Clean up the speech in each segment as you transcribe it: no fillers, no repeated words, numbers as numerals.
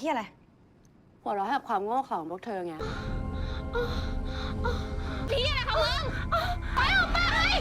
เฮียอะไรหัวเราะให้กับความโง่ของพวกเธอไงพี่อะไรคะมึงไปออกมาเลย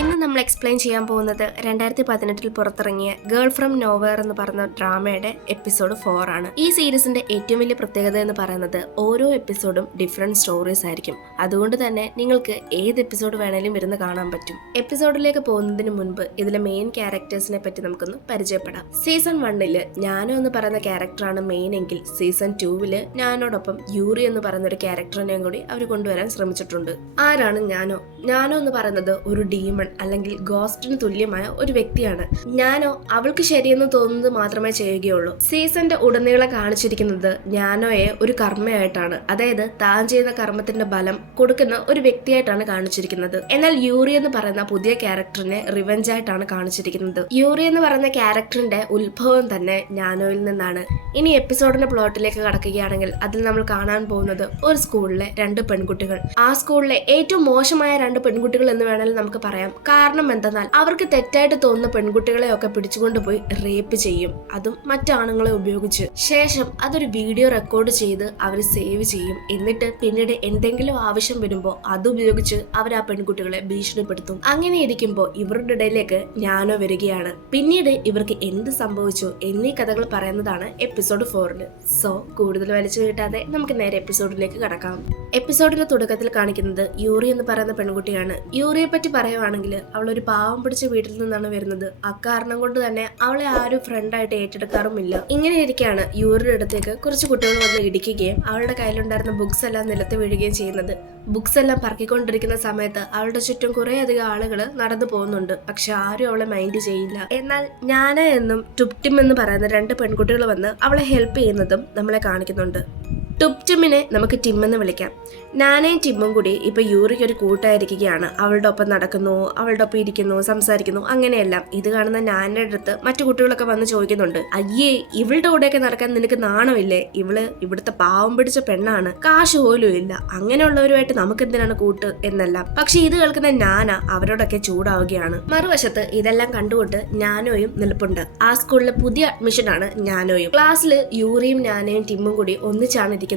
ഇന്ന് നമ്മൾ എക്സ്പ്ലെയിൻ ചെയ്യാൻ പോകുന്നത് 2018 പുറത്തിറങ്ങിയ ഗേൾ ഫ്രം നോവെയർ എന്ന് പറയുന്ന ഡ്രാമയുടെ എപ്പിസോഡ് 4 ആണ്. ഈ സീരീസിന്റെ ഏറ്റവും വലിയ പ്രത്യേകത എന്ന് പറയുന്നത് ഓരോ എപ്പിസോഡും ഡിഫറെന്റ് സ്റ്റോറീസ് ആയിരിക്കും. അതുകൊണ്ട് തന്നെ നിങ്ങൾക്ക് ഏത് എപ്പിസോഡ് വേണേലും ഇരുന്ന് കാണാൻ പറ്റും. എപ്പിസോഡിലേക്ക് പോകുന്നതിന് മുൻപ് ഇതിലെ മെയിൻ ക്യാരക്ടേഴ്സിനെ പറ്റി നമുക്കൊന്ന് പരിചയപ്പെടാം. സീസൺ 1 ഞാനോ എന്ന് പറയുന്ന ക്യാരക്ടറാണ് മെയിൻ എങ്കിൽ സീസൺ 2 ഞാനോടൊപ്പം യൂറി എന്ന് പറയുന്ന ഒരു ക്യാരക്ടറിനെയും കൂടി അവർ കൊണ്ടുവരാൻ ശ്രമിച്ചിട്ടുണ്ട്. ആരാണ് ഞാനോ? ഞാനോ എന്ന് പറയുന്നത് ഒരു ഡീമൺ അല്ലെങ്കിൽ ഗോസ്റ്റിന് തുല്യമായ ഒരു വ്യക്തിയാണ്. ഞാനോ അവൾക്ക് ശരിയെന്ന് തോന്നുന്നത് മാത്രമേ ചെയ്യുകയുള്ളൂ. സീസന്റെ ഉടനീളം കാണിച്ചിരിക്കുന്നത് ഞാനോയെ ഒരു കർമ്മയായിട്ടാണ്, അതായത് താൻ ചെയ്യുന്ന കർമ്മത്തിന്റെ ബലം കൊടുക്കുന്ന ഒരു വ്യക്തിയായിട്ടാണ് കാണിച്ചിരിക്കുന്നത്. എന്നാൽ യൂറി എന്ന് പറയുന്ന പുതിയ ക്യാരക്ടറിനെ റിവെഞ്ച് ആയിട്ടാണ് കാണിച്ചിരിക്കുന്നത്. യൂറി എന്ന് പറയുന്ന ക്യാരക്ടറിന്റെ ഉത്ഭവം തന്നെ ഞാനോയിൽ നിന്നാണ്. ഇനി എപ്പിസോഡിന്റെ പ്ലോട്ടിലേക്ക് കടക്കുകയാണെങ്കിൽ അതിൽ നമ്മൾ കാണാൻ പോകുന്നത് ഒരു സ്കൂളിലെ 2 പെൺകുട്ടികൾ. ആ സ്കൂളിലെ ഏറ്റവും മോശമായ 2 പെൺകുട്ടികൾ എന്ന് വേണമെങ്കിൽ നമുക്ക് പറയാം. കാരണം എന്തെന്നാൽ അവർക്ക് തെറ്റായിട്ട് തോന്നുന്ന പെൺകുട്ടികളെയൊക്കെ പിടിച്ചുകൊണ്ടുപോയി റേപ്പ് ചെയ്യും, അതും മറ്റാണുങ്ങളെ ഉപയോഗിച്ച്. ശേഷം അതൊരു വീഡിയോ റെക്കോർഡ് ചെയ്ത് അവർ സേവ് ചെയ്യും. എന്നിട്ട് പിന്നീട് എന്തെങ്കിലും ആവശ്യം വരുമ്പോൾ അതുപയോഗിച്ച് അവർ ആ പെൺകുട്ടികളെ ഭീഷണിപ്പെടുത്തും. അങ്ങനെ ഇരിക്കുമ്പോൾ ഇവരുടെ ഇടയിലേക്ക് ഞാനോ വരികയാണ്. പിന്നീട് ഇവർക്ക് എന്ത് സംഭവിച്ചു എന്നീ കഥകൾ പറയുന്നതാണ് എപ്പിസോഡ് 4. സോ കൂടുതൽ വലിച്ചു കിട്ടാതെ നമുക്ക് നേരെ എപ്പിസോഡിലേക്ക് കടക്കാം. എപ്പിസോഡിന്റെ തുടക്കത്തിൽ കാണിക്കുന്നത് യൂറി എന്ന് പറയുന്ന പെൺകുട്ടിയാണ്. യൂറിയെ പറ്റി പറയുവാണെങ്കിൽ അവളൊരു പാവം പിടിച്ച വീട്ടിൽ നിന്നാണ് വരുന്നത്. അക്കാരണം കൊണ്ട് തന്നെ അവളെ ആരും ഫ്രണ്ടായിട്ട് ഏറ്റെടുക്കാറുമില്ല. ഇങ്ങനെ ഇരിക്കുകയാണ് യൂറിയുടെ അടുത്തേക്ക് കുറച്ച് കുട്ടികൾ വന്ന് ഇടിക്കുകയും അവളുടെ കയ്യിലുണ്ടായിരുന്ന ബുക്സ് എല്ലാം നിലത്ത് വീഴുകയും ചെയ്യുന്നത്. ബുക്സ് എല്ലാം പറക്കിക്കൊണ്ടിരിക്കുന്ന സമയത്ത് അവളുടെ ചുറ്റും കുറെ അധികം ആളുകൾ നടന്നു പോകുന്നുണ്ട്. പക്ഷെ ആരും അവളെ മൈൻഡ് ചെയ്യില്ല. എന്നാൽ ഞാന എന്നും ടുപ്റ്റിം എന്ന് പറയുന്ന 2 പെൺകുട്ടികൾ വന്ന് അവളെ ഹെൽപ്പ് ചെയ്യുന്നതും നമ്മളെ കാണിക്കുന്നുണ്ട്. ടുപ്റ്റിമിനെ നമുക്ക് ടിം എന്ന് വിളിക്കാം. നാനയും ടിമ്മും കൂടി ഇപ്പൊ യൂറിക്ക് ഒരു കൂട്ടായിരിക്കുകയാണ്. അവളുടെ ഒപ്പം നടക്കുന്നു, അവളുടെ ഒപ്പം ഇരിക്കുന്നു, സംസാരിക്കുന്നു, അങ്ങനെയെല്ലാം. ഇത് കാണുന്ന നാനയുടെ അടുത്ത് മറ്റു കുട്ടികളൊക്കെ വന്ന് ചോദിക്കുന്നുണ്ട്, അയ്യേ ഇവളുടെ കൂടെയൊക്കെ നടക്കാൻ നിനക്ക് നാണമില്ലേ? ഇവിടുത്തെ പാവം പിടിച്ച പെണ്ണാണ്, കാശ് പോലും ഇല്ല, അങ്ങനെയുള്ളവരുമായിട്ട് നമുക്ക് എന്തിനാണ് കൂട്ട് എന്നെല്ലാം. പക്ഷെ ഇത് കേൾക്കുന്ന നാന അവരോടൊക്കെ ചൂടാവുകയാണ്. മറുവശത്ത് ഇതെല്ലാം കണ്ടുകൊണ്ട് നാനോയും നിൽപ്പുണ്ട്. ആ സ്കൂളിലെ പുതിയ അഡ്മിഷനാണ് നാനോയും. ക്ലാസ്സിൽ യൂറിയും നാനയും ടിമ്മും കൂടി ഒന്നിച്ചാണ് ഇരിക്കുന്നത്.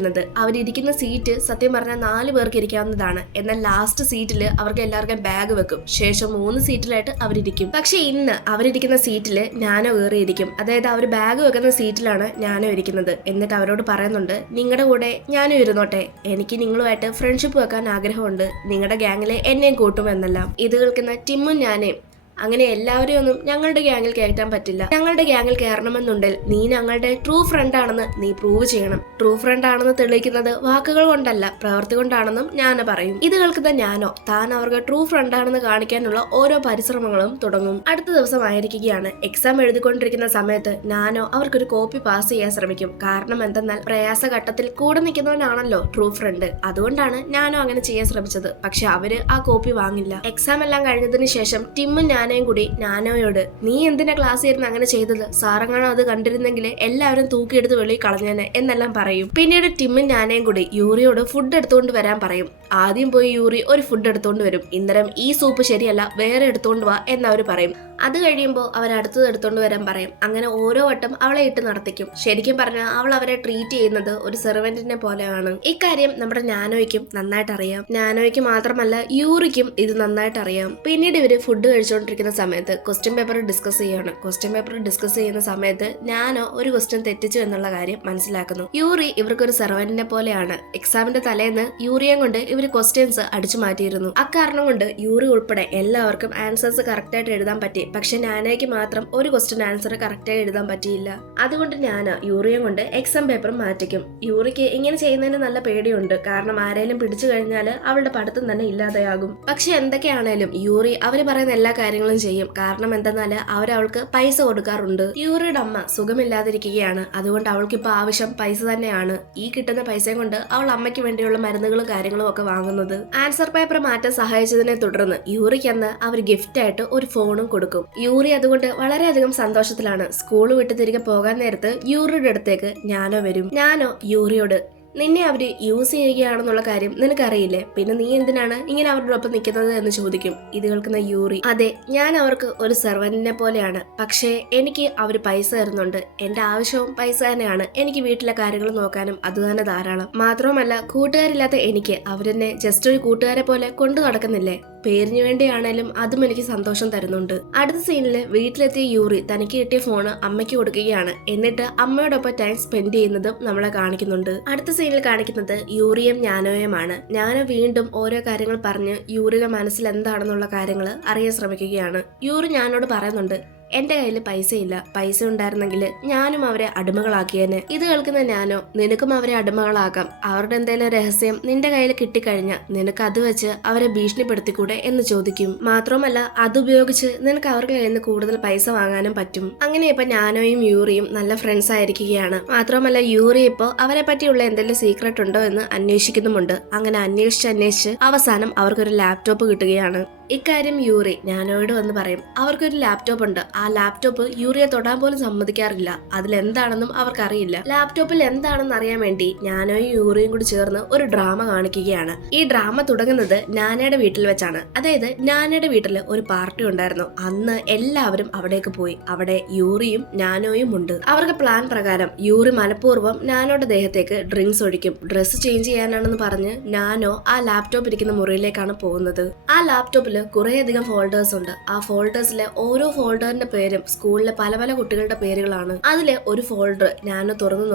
അവരിയ്ക്കുന്ന സീറ്റ് സത്യം പറഞ്ഞാൽ 4 പേർക്ക് ഇരിക്കാവുന്നതാണ്. എന്നാൽ ലാസ്റ്റ് സീറ്റിൽ അവർക്ക് എല്ലാവർക്കും ബാഗ് വെക്കും. ശേഷം 3 സീറ്റിലായിട്ട് അവരിയ്ക്കും. പക്ഷെ ഇന്ന് അവരിയ്ക്കുന്ന സീറ്റിൽ ഞാനോ കയറിയിരിക്കും. അതായത് അവർ ബാഗ് വെക്കുന്ന സീറ്റിലാണ് ഞാനോ ഇരിക്കുന്നത്. എന്നിട്ട് അവരോട് പറയുന്നുണ്ട്, നിങ്ങളുടെ കൂടെ ഞാനും ഇരുന്നോട്ടെ, എനിക്ക് നിങ്ങളുമായിട്ട് ഫ്രണ്ട്ഷിപ്പ് വെക്കാൻ ആഗ്രഹമുണ്ട്, നിങ്ങളുടെ ഗ്യാങ്ങിലെ എന്നെയും കൂട്ടുമെന്നെല്ലാം. ഇത് കേൾക്കുന്ന ടിമ്മും ഞാനേയും അങ്ങനെ എല്ലാവരെയും ഒന്നും ഞങ്ങളുടെ ഗ്യാങ്ങിൽ കയറ്റാൻ പറ്റില്ല. ഞങ്ങളുടെ ഗ്യാങ്ങിൽ കയറണമെന്നുണ്ടെങ്കിൽ നീ ഞങ്ങളുടെ ട്രൂ ഫ്രണ്ട് ആണെന്ന് നീ പ്രൂവ് ചെയ്യണം. ട്രൂ ഫ്രണ്ട് ആണെന്ന് തെളിയിക്കുന്നത് വാക്കുകൾ കൊണ്ടല്ല പ്രവൃത്തി കൊണ്ടാണെന്നും ഞാൻ പറയും. ഇത് കേൾക്കുന്ന ഞാനോ താൻ അവർക്ക് ട്രൂ ഫ്രണ്ട് ആണെന്ന് കാണിക്കാനുള്ള ഓരോ പരിശ്രമങ്ങളും തുടങ്ങും. അടുത്ത ദിവസമായിരിക്കുകയാണ്. എക്സാം എഴുതിക്കൊണ്ടിരിക്കുന്ന സമയത്ത് ഞാനോ അവർക്കൊരു കോപ്പി പാസ് ചെയ്യാൻ ശ്രമിക്കും. കാരണം എന്തെന്നാൽ പ്രയാസഘട്ടത്തിൽ കൂടെ നിൽക്കുന്നവനാണല്ലോ ട്രൂ ഫ്രണ്ട്. അതുകൊണ്ടാണ് ഞാനോ അങ്ങനെ ചെയ്യാൻ ശ്രമിച്ചത്. പക്ഷെ അവര് ആ കോപ്പി വാങ്ങില്ല. എക്സാം എല്ലാം കഴിഞ്ഞതിന് ശേഷം ടിമ്മും ഞാനയും കൂടി നാനോയോട്, നീ എന്തിനാ ക്ലാസ് ഇരുന്ന് അങ്ങനെ ചെയ്തത്? സാറങ്ങാണോ അത് കണ്ടിരുന്നെങ്കിൽ എല്ലാവരും തൂക്കിയെടുത്ത് വെളിയിൽ കളഞ്ഞേനെ എന്നെല്ലാം പറയും. പിന്നീട് ടിമ്മും നാനയും കൂടി യൂറിയോട് ഫുഡ് എടുത്തുകൊണ്ട് വരാൻ പറയും. ആദ്യം പോയി യൂറി ഒരു ഫുഡ് എടുത്തുകൊണ്ട് വരും. ഇന്നരം ഈ സൂപ്പ് ശരിയല്ല, വേറെ എടുത്തുകൊണ്ട് വാ എന്നവർ പറയും. അത് കഴിയുമ്പോൾ അവർ അടുത്തത് എടുത്തുകൊണ്ട് വരാൻ പറയും. അങ്ങനെ ഓരോ വട്ടം അവളെ ഇട്ട് നടത്തിക്കും. ശരിക്കും പറഞ്ഞാൽ അവൾ അവരെ ട്രീറ്റ് ചെയ്യുന്നത് ഒരു സെർവന്റിനെ പോലെയാണ്. ഇക്കാര്യം നമ്മുടെ നാനോയ്ക്കും നന്നായിട്ട് അറിയാം. നാനോയ്ക്ക് മാത്രമല്ല യൂറിക്കും ഇത് നന്നായിട്ട് അറിയാം. പിന്നീട് ഇവര് ഫുഡ് കഴിച്ചുകൊണ്ടിരിക്കുന്ന സമയത്ത് ക്വസ്റ്റ്യൻ പേപ്പർ ഡിസ്കസ് ചെയ്യാണ്. ക്വസ്റ്റ്യൻ പേപ്പർ ഡിസ്കസ് ചെയ്യുന്ന സമയത്ത് നാനോ ഒരു ക്വസ്റ്റ്യൻ തെറ്റിച്ചു എന്നുള്ള കാര്യം മനസ്സിലാക്കുന്നു. യൂറി ഇവർക്കൊരു സെർവന്റിനെ പോലെയാണ്. എക്സാമിന്റെ തലേന്ന് യൂറിയെ കൊണ്ട് ഇവർ ക്വസ്റ്റ്യൻസ് അടിച്ചു മാറ്റിയിരുന്നു. അക്കാരണം കൊണ്ട് യൂറി ഉൾപ്പെടെ എല്ലാവർക്കും ആൻസേഴ്സ് കറക്റ്റ് ആയിട്ട് എഴുതാൻ പറ്റി. പക്ഷെ നാനയ്ക്ക് മാത്രം ഒരു ക്വസ്റ്റ്യൻ ആൻസർ കറക്റ്റായി എഴുതാൻ പറ്റിയില്ല. അതുകൊണ്ട് നാന യൂറിയെ കൊണ്ട് എക്സാം പേപ്പർ മാറ്റിക്കും. യൂറിക്ക് ഇങ്ങനെ ചെയ്യുന്നതിന് നല്ല പേടിയുണ്ട്. കാരണം ആരെങ്കിലും പിടിച്ചു കഴിഞ്ഞാൽ അവളുടെ പഠിത്തം തന്നെ ഇല്ലാതെയാകും. പക്ഷെ എന്തൊക്കെയാണേലും യൂറി അവര് പറയുന്ന എല്ലാ കാര്യങ്ങളും ചെയ്യും. കാരണം എന്തെന്നാല് അവൾക്ക് പൈസ കൊടുക്കാറുണ്ട്. യൂറിയുടെ അമ്മ സുഖമില്ലാതിരിക്കുകയാണ്. അതുകൊണ്ട് അവൾക്ക് ഇപ്പൊ ആവശ്യം പൈസ തന്നെയാണ്. ഈ കിട്ടുന്ന പൈസയും കൊണ്ട് അവൾ അമ്മയ്ക്ക് വേണ്ടിയുള്ള മരുന്നുകളും കാര്യങ്ങളും ഒക്കെ വാങ്ങുന്നത്. ആൻസർ പേപ്പർ മാറ്റാൻ സഹായിച്ചതിനെ തുടർന്ന് യൂറിക്ക് അന്ന് അവർ ഗിഫ്റ്റ് ആയിട്ട് ഒരു ഫോണും കൊടുക്കും. യൂറി അതുകൊണ്ട് വളരെയധികം സന്തോഷത്തിലാണ്. സ്കൂൾ വിട്ട് തിരികെ പോകാൻ നേരത്ത് യൂറിയുടെ അടുത്തേക്ക് ഞാനോ വരും. ഞാനോ യൂറിയോട്, നിന്നെ അവര് യൂസ് ചെയ്യുകയാണെന്നുള്ള കാര്യം നിനക്കറിയില്ലേ, പിന്നെ നീ എന്തിനാണ് ഇങ്ങനെ അവരുടെ ഒപ്പം നിൽക്കുന്നത് എന്ന് ചോദിക്കും. ഇത് കേൾക്കുന്ന യൂറി, അതെ ഞാൻ അവർക്ക് ഒരു സെർവന്റിനെ പോലെയാണ്, പക്ഷേ എനിക്ക് അവര് പൈസ തരുന്നുണ്ട്, എന്റെ ആവശ്യവും പൈസ തന്നെയാണ്, എനിക്ക് വീട്ടിലെ കാര്യങ്ങൾ നോക്കാനും അത് തന്നെ ധാരാളം. മാത്രവുമല്ല കൂട്ടുകാരില്ലാത്ത എനിക്ക് അവരെന്നെ ജസ്റ്റ് ഒരു കൂട്ടുകാരെ പോലെ കൊണ്ടു നടക്കുന്നില്ലേ, പേരിന് വേണ്ടിയാണേലും അതും എനിക്ക് സന്തോഷം തരുന്നുണ്ട്. അടുത്ത സീനില് വീട്ടിലെത്തിയ യൂറി തനിക്ക് കിട്ടിയ ഫോണ് അമ്മയ്ക്ക് കൊടുക്കുകയാണ്. എന്നിട്ട് അമ്മയോടൊപ്പം ടൈം സ്പെൻഡ് ചെയ്യുന്നതും നമ്മളെ കാണിക്കുന്നുണ്ട്. അടുത്ത സീനിൽ കാണിക്കുന്നത് യൂറിയും ഞാനോയുമാണ്. ഞാനോ വീണ്ടും ഓരോ കാര്യങ്ങൾ പറഞ്ഞ് യൂറിയുടെ മനസ്സിൽ എന്താണെന്നുള്ള കാര്യങ്ങൾ അറിയാൻ ശ്രമിക്കുകയാണ്. യൂറി ഞാനോട് പറയുന്നുണ്ട്, എന്റെ കയ്യിൽ പൈസയില്ല, പൈസ ഉണ്ടായിരുന്നെങ്കിൽ ഞാനും അവരെ അടിമകളാക്കിയേനെ. ഇത് കേൾക്കുന്ന ഞാനോ, നിനക്കും അവരെ അടിമകളാക്കാം, അവരുടെ എന്തെങ്കിലും രഹസ്യം നിന്റെ കയ്യിൽ കിട്ടിക്കഴിഞ്ഞാൽ നിനക്ക് അത് വെച്ച് അവരെ ഭീഷണിപ്പെടുത്തിക്കൂടെ എന്ന് ചോദിക്കും. മാത്രമല്ല അതുപയോഗിച്ച് നിനക്ക് അവരുടെ കയ്യിൽ നിന്ന് കൂടുതൽ പൈസ വാങ്ങാനും പറ്റും. അങ്ങനെ ഇപ്പൊ ഞാനോയും യൂറിയും നല്ല ഫ്രണ്ട്സ് ആയിരിക്കുകയാണ്. മാത്രമല്ല യൂറി ഇപ്പോ അവരെ പറ്റിയുള്ള എന്തെങ്കിലും സീക്രട്ട് ഉണ്ടോ എന്ന് അന്വേഷിക്കുന്നുമുണ്ട്. അങ്ങനെ അന്വേഷിച്ച് അവസാനം അവർക്കൊരു ലാപ്ടോപ്പ് കിട്ടുകയാണ്. ഇക്കാര്യം യൂറി ഞാനോയോട് വന്ന് പറയും. അവർക്കൊരു ലാപ്ടോപ്പ് ഉണ്ട്. ആ ലാപ്ടോപ്പ് യൂറിയെ തൊടാൻ പോലും സമ്മതിക്കാറില്ല. അതിലെന്താണെന്നും അവർക്കറിയില്ല. ലാപ്ടോപ്പിൽ എന്താണെന്ന് അറിയാൻ വേണ്ടി ഞാനോയും യൂറിയും കൂടി ചേർന്ന് ഒരു ഡ്രാമ കാണിക്കുകയാണ്. ഈ ഡ്രാമ തുടങ്ങുന്നത് നാനയുടെ വീട്ടിൽ വെച്ചാണ്. അതായത് നാനയുടെ വീട്ടിൽ ഒരു പാർട്ടി ഉണ്ടായിരുന്നു. അന്ന് എല്ലാവരും അവിടേക്ക് പോയി. അവിടെ യൂറിയും നാനോയും ഉണ്ട്. അവർക്ക് പ്ലാൻ പ്രകാരം യൂറി മനഃപൂർവ്വം നാനോയുടെ ദേഹത്തേക്ക് ഡ്രിങ്ക്സ് ഒഴിക്കും. ഡ്രസ്സ് ചേഞ്ച് ചെയ്യാനാണെന്ന് പറഞ്ഞ് നാനോ ആ ലാപ്ടോപ്പ് ഇരിക്കുന്ന മുറിയിലേക്കാണ് പോകുന്നത്. ആ ലാപ്ടോപ്പിൽ കുറേയധികം ഫോൾഡേഴ്സ് ഉണ്ട്. ആ ഫോൾഡേഴ്സിലെ ഓരോ ഫോൾഡറിന്റെ പേരും സ്കൂളിലെ പല പല കുട്ടികളുടെ പേരുകളാണ്. അതിലെ ഒരു ഫോൾഡർ ഞാൻ തുറന്നു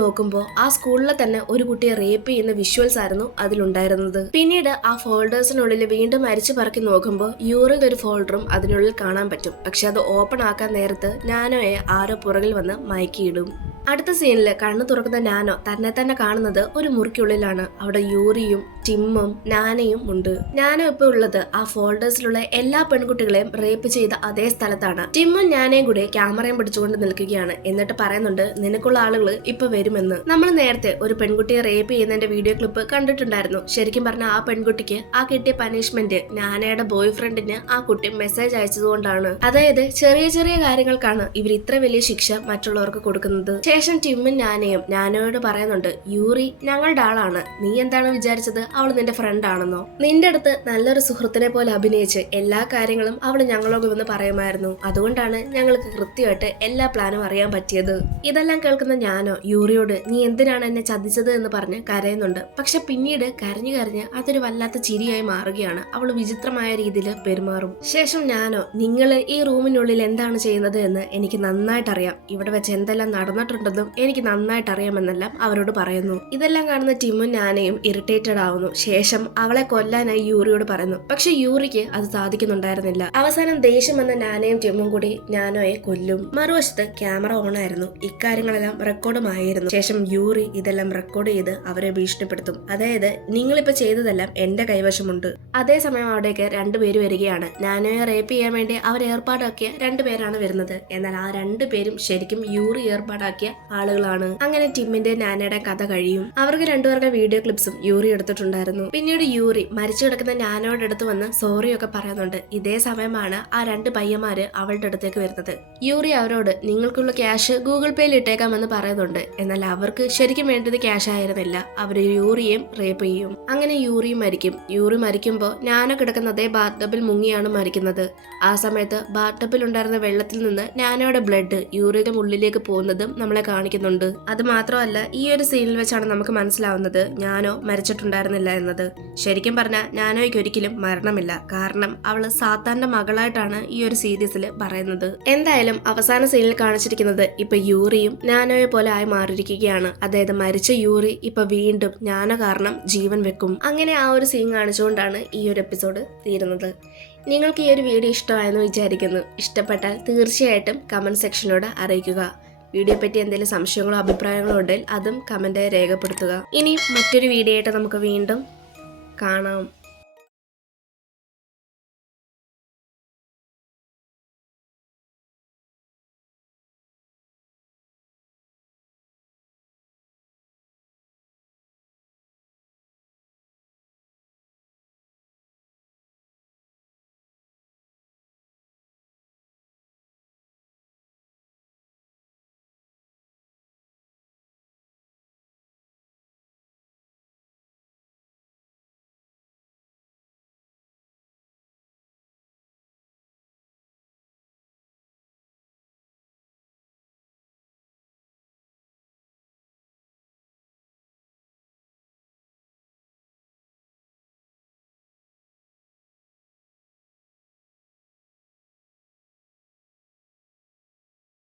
നോക്കുമ്പോൾ ആ സ്കൂളിലെ തന്നെ ഒരു കുട്ടിയെ റേപ്പ് ചെയ്യുന്ന വിഷ്വൽസ് ആയിരുന്നു അതിലുണ്ടായിരുന്നത്. പിന്നീട് ആ ഫോൾഡേഴ്സിനുള്ളിൽ വീണ്ടും അരിച്ചു പറക്കി നോക്കുമ്പോൾ യൂറിയുടെ ഒരു ഫോൾഡറും അതിനുള്ളിൽ കാണാൻ പറ്റും. പക്ഷെ അത് ഓപ്പൺ ആക്കാൻ നേരത്ത് നാനോയെ ആരോ പുറകിൽ വന്ന് മയക്കിയിടും. അടുത്ത സീനില് കണ്ണു തുറക്കുന്ന നാനോ തന്നെ കാണുന്നത് ഒരു മുറിക്കുള്ളിലാണ്. അവിടെ യൂറിയും ടിമ്മും നാനയും ഉണ്ട്. നാനോ ഇപ്പൊ ഉള്ളത് ആ ഫോൾഡേഴ്സിലുള്ള എല്ലാ പെൺകുട്ടികളെയും റേപ്പ് ചെയ്ത അതേ സ്ഥലത്താണ്. ടിമ്മും നാനയും കൂടി ക്യാമറയും പിടിച്ചുകൊണ്ട് നിൽക്കുകയാണ്. എന്നിട്ട് പറയുന്നുണ്ട്, നിനക്കുള്ള ആളുകൾ ഇപ്പൊ വരുമെന്ന്. നമ്മൾ നേരത്തെ ഒരു പെൺകുട്ടിയെ റേപ്പ് ചെയ്യുന്നതിന്റെ വീഡിയോ ക്ലിപ്പ് കണ്ടിട്ടുണ്ടായിരുന്നു. ശരിക്കും പറഞ്ഞ ആ പെൺകുട്ടിക്ക് ആ കിട്ടിയ പനിഷ്മെന്റ് നാനയുടെ ബോയ് ഫ്രണ്ടിന് ആ കുട്ടി മെസ്സേജ് അയച്ചതുകൊണ്ടാണ്. അതായത് ചെറിയ ചെറിയ കാര്യങ്ങൾക്കാണ് ഇവർ ഇത്ര വലിയ ശിക്ഷ മറ്റുള്ളവർക്ക് കൊടുക്കുന്നത്. ശേഷം ടിമ്മും നാനോയോട് പറയുന്നുണ്ട്, യൂറി ഞങ്ങളുടെ ആളാണ്, നീ എന്താണ് വിചാരിച്ചത് അവൾ നിന്റെ ഫ്രണ്ട് ആണെന്നോ? നിന്റെ അടുത്ത് നല്ലൊരു സുഹൃത്തിനെ പോലെ അഭിനയിച്ച് എല്ലാ കാര്യങ്ങളും അവൾ ഞങ്ങളോട് വന്ന് പറയുമായിരുന്നു. അതുകൊണ്ടാണ് ഞങ്ങൾക്ക് കൃത്യമായിട്ട് എല്ലാ പ്ലാനും അറിയാൻ പറ്റിയത്. ഇതെല്ലാം കേൾക്കുന്ന ഞാനോ യൂറിയോട് നീ എന്തിനാണ് എന്നെ ചതിച്ചത് എന്ന് പറഞ്ഞ് കരയുന്നുണ്ട്. പക്ഷെ പിന്നീട് കരഞ്ഞ് അതൊരു വല്ലാത്ത ചിരിയായി മാറുകയാണ്. അവൾ വിചിത്രമായ രീതിയിൽ പെരുമാറും. ശേഷം ഞാനോ, നിങ്ങൾ ഈ റൂമിനുള്ളിൽ എന്താണ് ചെയ്യുന്നത് എന്ന് എനിക്ക് നന്നായിട്ട് അറിയാം, ഇവിടെ വെച്ച് എന്തെല്ലാം നടന്നിട്ടുണ്ടെന്നും എനിക്ക് നന്നായിട്ട് അറിയാമെന്നെല്ലാം അവരോട് പറയുന്നു. ഇതെല്ലാം കാണുന്ന ടിമ്മും നാനയും ഇറിറ്റേറ്റഡ് ആവുന്നു. ശേഷം അവളെ കൊല്ലാനായി യൂറിയോട് പറയുന്നു. പക്ഷെ യൂറിക്ക് അത് സാധിക്കുന്നുണ്ടായിരുന്നില്ല. അവസാനം ദേഷ്യം വന്ന നാനയും ടിമ്മും കൂടി നാനോയെ കൊല്ലും. മറുവശത്ത് ക്യാമറ ഓൺ ആയിരുന്നു. ഇക്കാര്യങ്ങളെല്ലാം റെക്കോർഡുമായിരുന്നു. ശേഷം യൂറി ഇതെല്ലാം റെക്കോർഡ് ചെയ്ത് അവരെ ഭീഷണിപ്പെടുത്തും. അതായത് നിങ്ങളിപ്പോ ചെയ്തതെല്ലാം എന്റെ കൈവശമുണ്ട്. അതേസമയം അവിടേക്ക് രണ്ടുപേര് വരികയാണ്. നാനോയെ റേപ്പ് ചെയ്യാൻ വേണ്ടി അവർ ഏർപ്പാടാക്കിയ രണ്ടുപേരാണ് വരുന്നത്. എന്നാൽ ആ രണ്ടുപേരും ശരിക്കും യൂറി ഏർപ്പാടാക്കിയ ആളുകളാണ്. അങ്ങനെ ടിമ്മിന്റെ നാനയുടെ കഥ കഴിയും. അവർക്ക് രണ്ടുപേരുടെ വീഡിയോ ക്ലിപ്സും യൂറി എടുത്തിട്ടുണ്ടായിരുന്നു. പിന്നീട് യൂറി മരിച്ചു കിടക്കുന്ന നാനോയുടെ അടുത്ത് വന്ന് സോറിയൊക്കെ പറയുന്നുണ്ട്. ഇതേ സമയമാണ് ആ രണ്ട് പയ്യന്മാര് അവളുടെ അടുത്തേക്ക് വരുന്നത്. യൂറി അവരോട് നിങ്ങൾക്കുള്ള ക്യാഷ് ഗൂഗിൾ പേയിൽ ഇട്ടേക്കാമെന്ന് പറയുന്നുണ്ട്. എന്നാൽ അവർക്ക് ശരിക്കും വേണ്ടത് ക്യാഷ് ആയിരുന്നില്ല. അവര് യൂറിയെയും റേപ്പ് ചെയ്യും. അങ്ങനെ യൂറിയും മരിക്കും. യൂറി മരിക്കുമ്പോൾ നാനോ കിടക്കുന്ന അതേ ബാത്ടബിൽ മുങ്ങിയാണ് മരിക്കുന്നത്. ആ സമയത്ത് ബാത്ടബിൽ ഉണ്ടായിരുന്ന വെള്ളത്തിൽ നിന്ന് നാനോയുടെ ബ്ലഡ് യൂറിയുടെ ഉള്ളിലേക്ക് പോകുന്നതും നമ്മളെ കാണിക്കുന്നുണ്ട്. അത് മാത്രമല്ല ഈ ഒരു സീനിൽ വെച്ചാണ് നമുക്ക് മനസ്സിലാവുന്നത് നാനോ മരിച്ചിട്ടുണ്ടായിരുന്നില്ല എന്നത്. ശരിക്കും പറഞ്ഞാൽ നാനോയ്ക്ക് ഒരിക്കലും മരണമില്ല. കാരണം അവള് സാത്താന്റെ മകളായിട്ടാണ് ഈ ഒരു സീരീസിൽ പറയുന്നത്. എന്തായാലും അവസാന സീനിൽ കാണിച്ചിരിക്കുന്നത് ഇപ്പൊ യൂറിയും നാനോയെ പോലെ ആയി മാറിയിരിക്കുകയാണ്. അതായത് മരിച്ച യൂറി ഇപ്പൊ വീണ്ടും നാനോ കാരണം ജീവൻ വെക്കും. അങ്ങനെ ആ ഒരു സീൻ കാണിച്ചുകൊണ്ടാണ് ഈ ഒരു എപ്പിസോഡ് തീരുന്നത്. നിങ്ങൾക്ക് ഈ ഒരു വീഡിയോ ഇഷ്ടമായെന്ന് വിചാരിക്കുന്നു. ഇഷ്ടപ്പെട്ടാൽ തീർച്ചയായിട്ടും കമന്റ് സെക്ഷനിലൂടെ അറിയിക്കുക. വീഡിയോ പറ്റി എന്തെങ്കിലും സംശയങ്ങളോ അഭിപ്രായങ്ങളോ ഉണ്ടെങ്കിൽ അതും കമന്റ് രേഖപ്പെടുത്തുക. ഇനി മറ്റൊരു വീഡിയോ ആയിട്ട് നമുക്ക് വീണ്ടും കാണാം.